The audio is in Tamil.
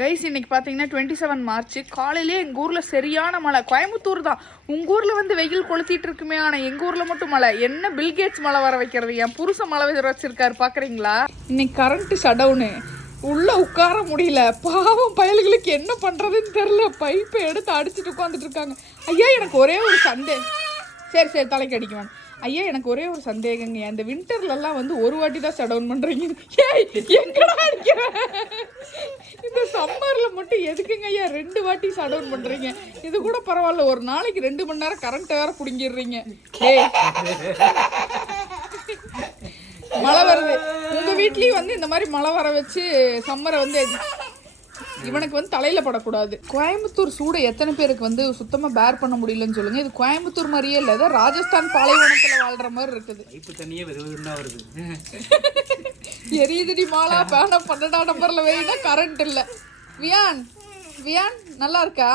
கைஸ் இன்னைக்கு பார்த்தீங்கன்னா 27 மார்ச் காலையிலே எங்கள் ஊரில் சரியான மழை. கோயம்புத்தூர் தான், உங்கள் ஊரில் வந்து வெயில் கொளுத்திட்டு இருக்குமே, ஆனால் எங்கள் ஊரில் மட்டும் மழை. என்ன பில்கேட்ஸ் மழை வர வைக்கிறது, என் புருஷன் மழை வச்சிருக்காரு பார்க்குறீங்களா. இன்னைக்கு கரண்ட்டு ஷடவுனு, உள்ளே உட்கார முடியல. பாவம் பயல்களுக்கு என்ன பண்ணுறதுன்னு தெரில, பைப்பை எடுத்து அடிச்சுட்டு உட்காந்துட்டு இருக்காங்க. ஐயா எனக்கு ஒரே ஒரு சந்தேகம், சரி தலைக்கு அடிக்குவான். ஐயா எனக்கு ஒரே ஒரு சந்தேகங்க, இந்த வின்டர்லலாம் வந்து ஒரு வாட்டி தான் ஷடவுன் பண்ணுறீங்க, எங்கடா அடிக்கிறேன். இந்த சம்மரில் மட்டும் எதுக்குங்க ஐயா 2 வாட்டி ஷடவுன் பண்ணுறீங்க? இது கூட பரவாயில்ல, ஒரு நாளைக்கு 2 மணி நேரம் கரண்ட்டை வேற பிடுங்கிடுறீங்க. மழை வருது, உங்கள் வீட்லேயும் வந்து இந்த மாதிரி மழை வர வச்சு சம்மரை வந்து இவனுக்கு வந்து தலையில படக்கூடாது. கோயம்புத்தூர் சூட எத்தனை பேருக்கு வந்து சுத்தமா பேர் பண்ண முடியலன்னு சொல்லுங்க. இது கோயம்புத்தூர் மாதிரியே இல்லை, ஏதோ ராஜஸ்தான் பாலைவனத்துல வாழ்ற மாதிரி இருக்குது. எரியுதுடி மாலா, பேன 12ஆம் நம்பர்ல வேணா கரண்ட் இல்லை. வியான் நல்லா இருக்கா?